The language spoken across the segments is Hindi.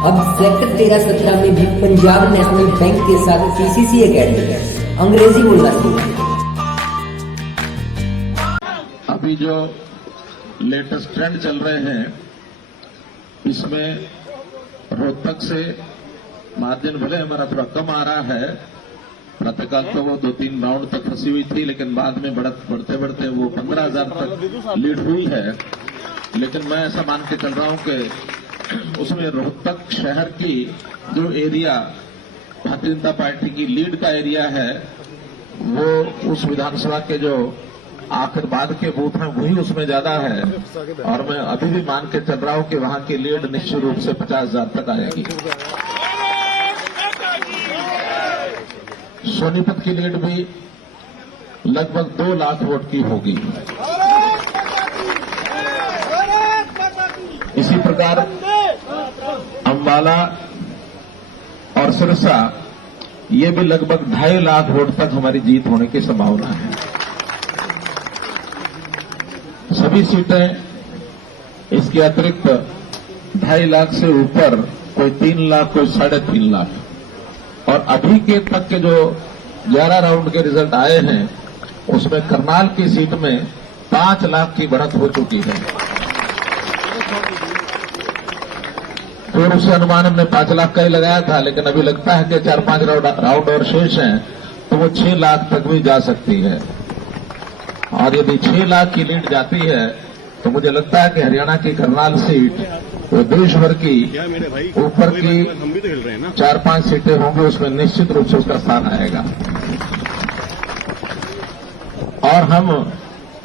अब सेक्टर 13-17 में भी पंजाब नेशनल बैंक के साथ पीसीसी एकेडमी अंग्रेजी बोलना सीखा। अभी जो लेटेस्ट ट्रेंड चल रहे हैं इसमें रोहतक से मार्जिन भले हमारा थोड़ा कम आ रहा है। प्रातःकाल तो वो 2-3 राउंड तक फंसी हुई थी, लेकिन बाद में बढ़ते बढ़ते वो 15,000 तक लीड हुई है। लेकिन मैं ऐसा मान के चल रहा हूं कि उसमें रोहतक शहर की जो एरिया भारतीय जनता पार्टी की लीड का एरिया है वो उस विधानसभा के जो आखिर बाद के बूथ हैं वही उसमें ज्यादा है। और मैं अभी भी मान के चल रहा हूं कि वहां की लीड निश्चित रूप से 50,000 तक आएगी। सोनीपत की लीड भी लगभग 2 लाख वोट की होगी। इसी प्रकार अंबाला और सिरसा ये भी लगभग 2.5 लाख वोट तक हमारी जीत होने की संभावना है। सभी सीटें इसके अतिरिक्त 2.5 लाख से ऊपर कोई 3 लाख कोई 3.5 लाख। और अभी के तक के जो 11 राउंड के रिजल्ट आए हैं उसमें करनाल की सीट में 5 लाख की बढ़त हो चुकी है। पूर्व से अनुमान हमने 5 लाख का ही लगाया था, लेकिन अभी लगता है कि 4-5 राउंड और शेष हैं तो वो 6 लाख तक भी जा सकती है। और यदि 6 लाख की लीड जाती है तो मुझे लगता है कि हरियाणा की करनाल सीट वो देश भर की ऊपर की 4-5 सीटें होंगी, उसमें निश्चित रूप से उसका स्थान आएगा। और हम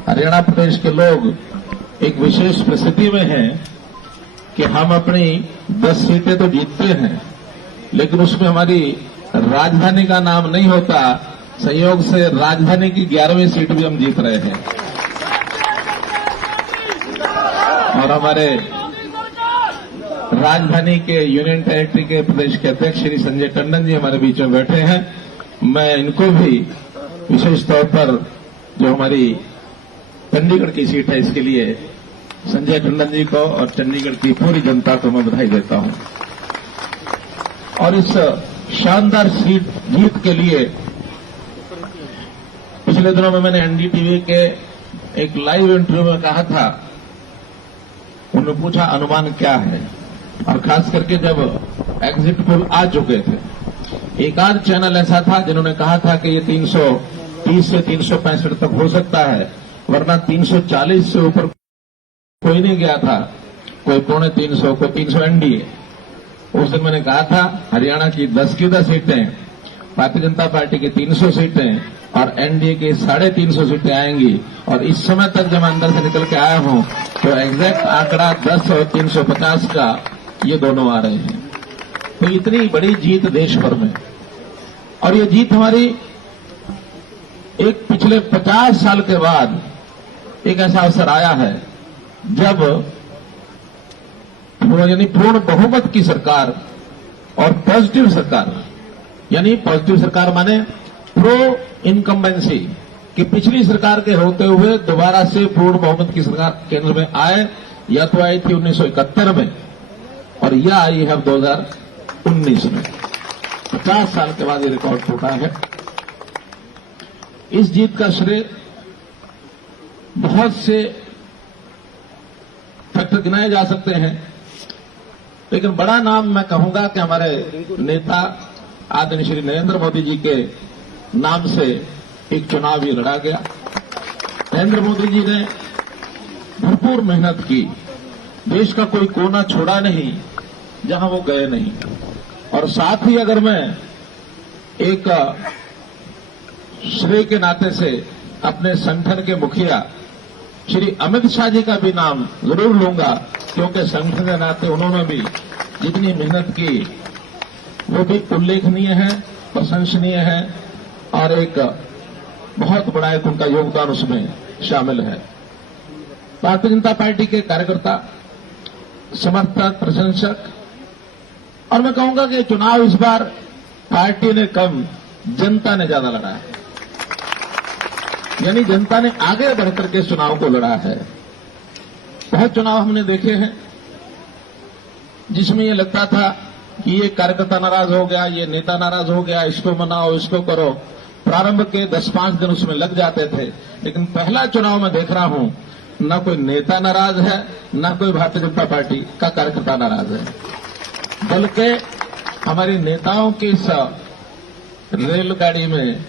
हरियाणा प्रदेश के लोग एक विशेष परिस्थिति में हैं कि हम अपनी 10 सीटें तो जीतते हैं, लेकिन उसमें हमारी राजधानी का नाम नहीं होता। संयोग से राजधानी की 11वीं सीट भी हम जीत रहे हैं। और हमारे राजधानी के यूनियन टेरिटरी के प्रदेश के अध्यक्ष श्री संजय टंडन जी हमारे बीच में बैठे हैं। मैं इनको भी विशेष तौर पर जो हमारी चंडीगढ़ की सीट है इसके लिए संजय टंडन जी को और चंडीगढ़ की पूरी जनता को मैं बधाई देता हूं। और इस शानदार सीट जीत के लिए पिछले दिनों में मैंने एनडीटीवी के एक लाइव इंटरव्यू में कहा था, उन्होंने पूछा अनुमान क्या है, और खास करके जब एग्जिट पोल आ चुके थे एक आध चैनल ऐसा था जिन्होंने कहा था कि ये 330 से 365 तक हो सकता है, वरना 340 से ऊपर कोई नहीं गया था, कोई 350, कोई 300 एनडीए। उस दिन मैंने कहा था हरियाणा की 10 की 10 सीटें, भारतीय जनता पार्टी की 300 सीटें और एनडीए की 350 सीटें आएंगी। और इस समय तक जब मैं अंदर से निकल के आया हूं तो एग्जैक्ट आंकड़ा 10 और 350 का ये दोनों आ रहे हैं। तो इतनी बड़ी जीत देश भर में, और ये जीत हमारी एक पिछले 50 साल के बाद एक ऐसा अवसर आया है जब यानी पूर्ण बहुमत की सरकार और पॉजिटिव सरकार, यानी पॉजिटिव सरकार माने प्रो इनकम्बेंसी कि पिछली सरकार के होते हुए दोबारा से पूर्ण बहुमत की सरकार केंद्र में आए, या तो आई थी 1971 में और या आई है 2019 में। 50 साल के बाद ये रिकॉर्ड टूटा है। इस जीत का श्रेय बहुत से फैक्टर गिनाए जा सकते हैं, लेकिन बड़ा नाम मैं कहूंगा कि हमारे नेता आदरणीय श्री नरेंद्र मोदी जी के नाम से एक चुनाव ये लड़ा गया। नरेंद्र मोदी जी ने भरपूर मेहनत की, देश का कोई कोना छोड़ा नहीं जहां वो गए नहीं। और साथ ही अगर मैं एक श्रेय के नाते से अपने संगठन के मुखिया श्री अमित शाह जी का भी नाम जरूर लूंगा, क्योंकि संगठन के नाते उन्होंने भी जितनी मेहनत की वो भी उल्लेखनीय है, प्रशंसनीय है, और एक बहुत बड़ा एक उनका योगदान उसमें शामिल है। भारतीय जनता पार्टी के कार्यकर्ता, समर्थक, प्रशंसक, और मैं कहूंगा कि चुनाव इस बार पार्टी ने कम, जनता ने ज्यादा लड़ा है। यानी जनता ने आगे बढ़कर के चुनाव को लड़ा है। बहुत चुनाव हमने देखे हैं जिसमें ये लगता था कि ये कार्यकर्ता नाराज हो गया, ये नेता नाराज हो गया, इसको मनाओ, इसको करो। प्रारंभ के 10-5 दिन उसमें लग जाते थे, लेकिन पहला चुनाव में देख रहा हूं न कोई नेता नाराज है, न कोई भारतीय जनता पार्टी का कार्यकर्ता नाराज है, बल्कि हमारी नेताओं की इस रेलगाड़ी में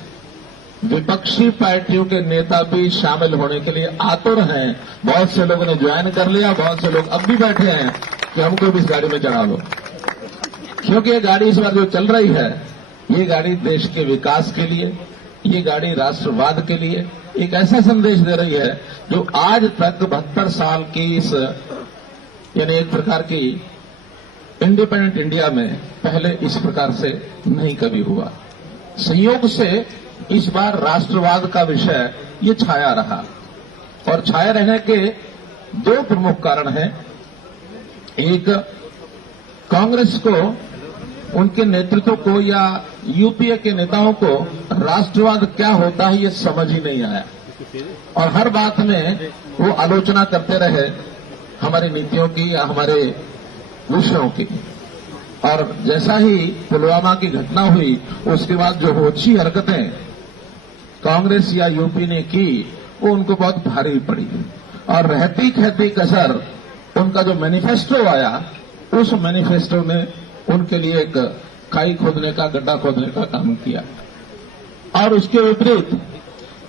विपक्षी पार्टियों के नेता भी शामिल होने के लिए आतुर हैं। बहुत से लोगों ने ज्वाइन कर लिया, बहुत से लोग अब भी बैठे हैं कि हमको भी इस गाड़ी में चढ़ा लो, क्योंकि ये गाड़ी इस बार जो चल रही है, ये गाड़ी देश के विकास के लिए, ये गाड़ी राष्ट्रवाद के लिए एक ऐसा संदेश दे रही है जो आज तक 72 साल की इस यानी एक प्रकार की इंडिपेंडेंट इंडिया में पहले इस प्रकार से नहीं कभी हुआ। संयोग से इस बार राष्ट्रवाद का विषय ये छाया रहा, और छाया रहने के 2 प्रमुख कारण हैं। एक, कांग्रेस को, उनके नेतृत्व को या यूपीए के नेताओं को राष्ट्रवाद क्या होता है ये समझ ही नहीं आया, और हर बात में वो आलोचना करते रहे हमारी नीतियों की या हमारे विषयों की। और जैसा ही पुलवामा की घटना हुई, उसके बाद जो ओछी हरकतें कांग्रेस या यूपी ने की, वो उनको बहुत भारी पड़ी, और रहती कहती कसर उनका जो मैनिफेस्टो आया, उस मैनिफेस्टो ने उनके लिए एक खाई खोदने का, गड्ढा खोदने का काम किया। और उसके विपरीत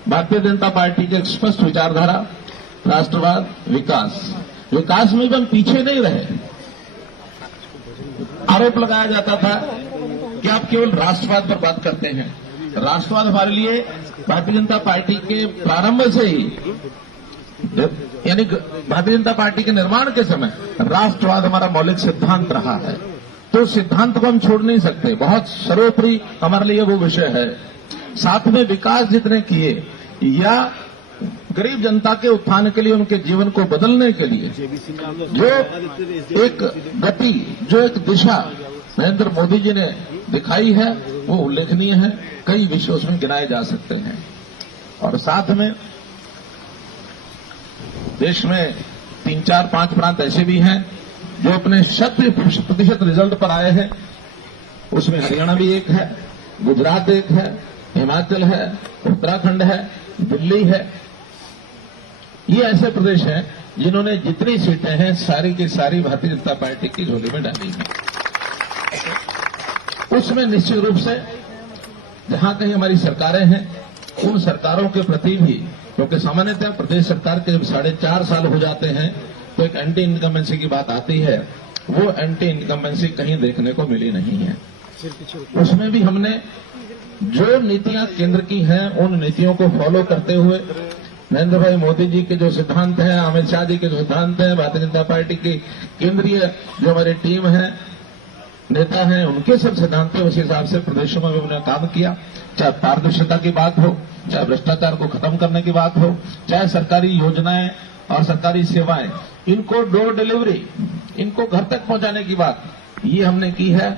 भारतीय जनता पार्टी की एक स्पष्ट विचारधारा, राष्ट्रवाद, विकास में भी हम पीछे नहीं रहे। आरोप लगाया जाता था कि आप केवल राष्ट्रवाद पर बात करते हैं। राष्ट्रवाद हमारे लिए भारतीय जनता पार्टी के प्रारंभ से ही, यानी भारतीय जनता पार्टी के निर्माण के समय राष्ट्रवाद हमारा मौलिक सिद्धांत रहा है, तो सिद्धांत को हम छोड़ नहीं सकते। बहुत सर्वोपरि हमारे लिए वो विषय है। साथ में विकास जितने किए या गरीब जनता के उत्थान के लिए, उनके जीवन को बदलने के लिए जो एक गति, जो एक दिशा नरेंद्र मोदी जी ने दिखाई है, वो उल्लेखनीय है। कई विषय उसमें गिनाए जा सकते हैं। और साथ में देश में 3-4-5 प्रांत ऐसे भी हैं जो अपने 100% रिजल्ट पर आए हैं। उसमें हरियाणा भी एक है, गुजरात एक है, हिमाचल है, उत्तराखंड है, दिल्ली है। ये ऐसे प्रदेश हैं जिन्होंने जितनी सीटें हैं सारी की सारी भारतीय जनता पार्टी की झोली में डाली हैं। उसमें निश्चित रूप से जहां कहीं हमारी सरकारें हैं, उन सरकारों के प्रति भी, क्योंकि सामान्यतः प्रदेश सरकार के 4.5 साल हो जाते हैं तो एक एंटी इनकम्बेंसी की बात आती है, वो एंटी इनकम्बेंसी कहीं देखने को मिली नहीं है। उसमें भी हमने जो नीतियां केंद्र की हैं, उन नीतियों को फॉलो करते हुए नरेंद्र भाई मोदी जी के जो सिद्धांत हैं, अमित शाह जी के जो सिद्धांत हैं, भारतीय जनता पार्टी की केंद्रीय जो हमारी टीम है, नेता हैं, उनके सब सिद्धांतों उस हिसाब से प्रदेशों में भी उन्होंने काम किया। चाहे पारदर्शिता की बात हो, चाहे भ्रष्टाचार को खत्म करने की बात हो, चाहे सरकारी योजनाएं और सरकारी सेवाएं, इनको डोर डिलीवरी, इनको घर तक पहुंचाने की बात, ये हमने की है,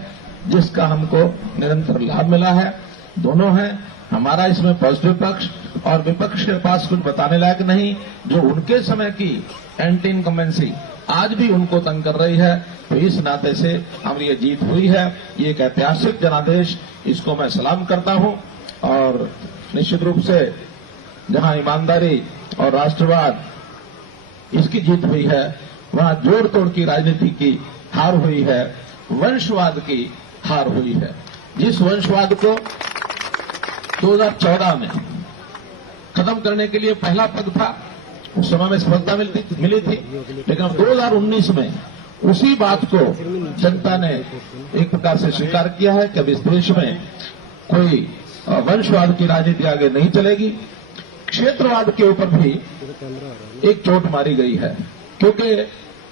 जिसका हमको निरंतर लाभ मिला है। दोनों हैं, हमारा इसमें पॉजिटिव पक्ष, और विपक्ष के पास कुछ बताने लायक नहीं। जो उनके समय की एंटी इनकम्बेंसी आज भी उनको तंग कर रही है, तो इस नाते से हमारी ये जीत हुई है। ये एक ऐतिहासिक जनादेश, इसको मैं सलाम करता हूं। और निश्चित रूप से जहां ईमानदारी और राष्ट्रवाद इसकी जीत हुई है, वहां जोड़ तोड़ की राजनीति की हार हुई है, वंशवाद की हार हुई है। जिस वंशवाद को 2014 में खत्म करने के लिए पहला पग था, उस समय में सफलता मिली थी, लेकिन अब 2019 में उसी बात को जनता ने एक प्रकार से स्वीकार किया है कि अब इस देश में कोई वंशवाद की राजनीति आगे नहीं चलेगी। क्षेत्रवाद के ऊपर भी एक चोट मारी गई है, क्योंकि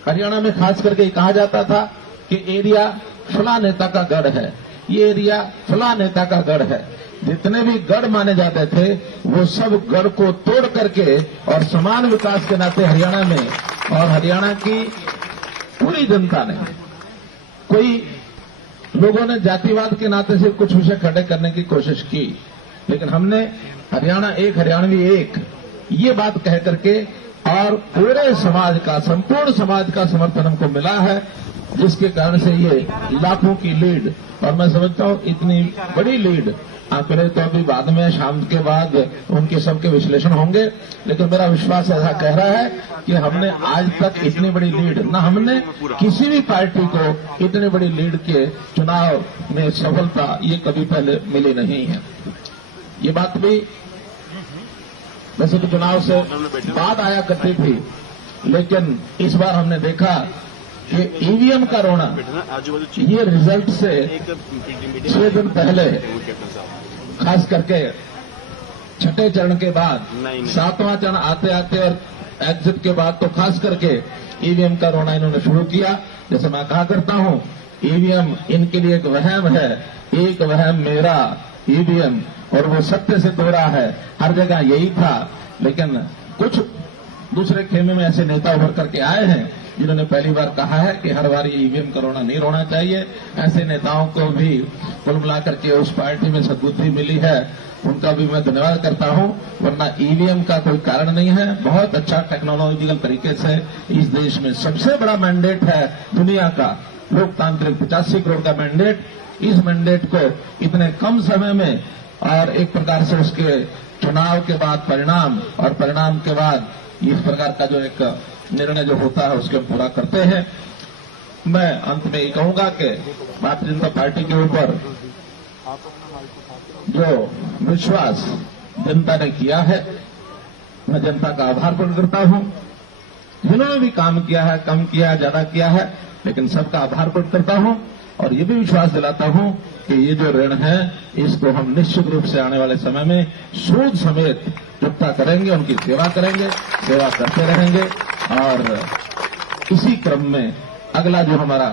हरियाणा में खास करके कहा जाता था कि एरिया फला नेता का गढ़ है, ये एरिया फला नेता का गढ़ है। जितने भी गढ़ माने जाते थे, वो सब गढ़ को तोड़ करके और समान विकास के नाते हरियाणा में और हरियाणा की पूरी जनता ने, कोई लोगों ने जातिवाद के नाते से कुछ विषय खड़े करने की कोशिश की, लेकिन हमने हरियाणा एक, हरियाणवी एक, ये बात कह करके और पूरे समाज का, संपूर्ण समाज का समर्थन हमको मिला है। जिसके कारण से ये लाखों की लीड, और मैं समझता हूं इतनी बड़ी लीड आंकड़े तो अभी बाद में शाम के बाद उनके सबके विश्लेषण होंगे, लेकिन मेरा विश्वास ऐसा कह रहा है कि हमने आज तक इतनी बड़ी लीड न हमने किसी भी पार्टी को इतनी बड़ी लीड के चुनाव में सफलता ये कभी पहले मिली नहीं है। ये बात भी वैसे तो चुनाव से बाद आया करती थी, लेकिन इस बार हमने देखा कि ईवीएम का रोना ये रिजल्ट से 6 दिन पहले, खास करके छठे चरण के बाद, 7वां चरण आते आते और एग्जिट के बाद तो खास करके ईवीएम का रोना इन्होंने शुरू किया। जैसे मैं कहा करता हूं, ईवीएम इनके लिए एक वहम है, एक वहम मेरा ईवीएम, और वो सत्य से दोहरा है। हर जगह यही था, लेकिन कुछ दूसरे खेमे में ऐसे नेता उभर करके आए हैं जिन्होंने पहली बार कहा है कि हर बार ईवीएम का रोना नहीं रोना चाहिए। ऐसे नेताओं को भी कुल मिलाकर के उस पार्टी में सद्बुद्धि मिली है, उनका भी मैं धन्यवाद करता हूं, वरना ईवीएम का कोई कारण नहीं है। बहुत अच्छा टेक्नोलॉजिकल तरीके से इस देश में सबसे बड़ा मैंडेट है दुनिया का, लोकतांत्रिक 85 करोड़ का मैंडेट। इस मैंडेट को इतने कम समय में और एक प्रकार से उसके चुनाव के बाद परिणाम, और परिणाम के बाद इस प्रकार का जो एक निर्णय जो होता है उसके पूरा करते हैं। मैं अंत में ये कहूंगा कि भारतीय जनता पार्टी के ऊपर जो विश्वास जनता ने किया है, मैं जनता का आभार प्रकट करता हूं। जिन्होंने भी काम किया है, कम किया है, ज्यादा किया है, लेकिन सबका आभार प्रकट करता हूं और ये भी विश्वास दिलाता हूं कि ये जो ऋण है इसको हम निश्चित रूप से आने वाले समय में सूद समेत चुकता करेंगे, उनकी सेवा करेंगे, सेवा करते रहेंगे। और इसी क्रम में अगला जो हमारा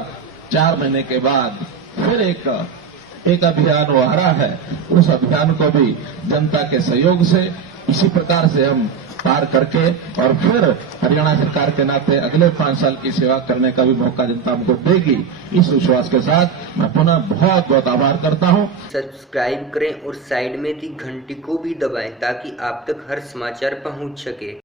4 महीने के बाद फिर एक अभियान वो आ रहा है, उस अभियान को भी जनता के सहयोग से इसी प्रकार से हम पार करके और फिर हरियाणा सरकार के नाते अगले 5 साल की सेवा करने का भी मौका जनता हमको देगी। इस विश्वास के साथ मैं पुनः बहुत बहुत आभार करता हूं। सब्सक्राइब करें और साइड में दी घंटी को भी दबाएं ताकि आप तक हर समाचार पहुंच सके।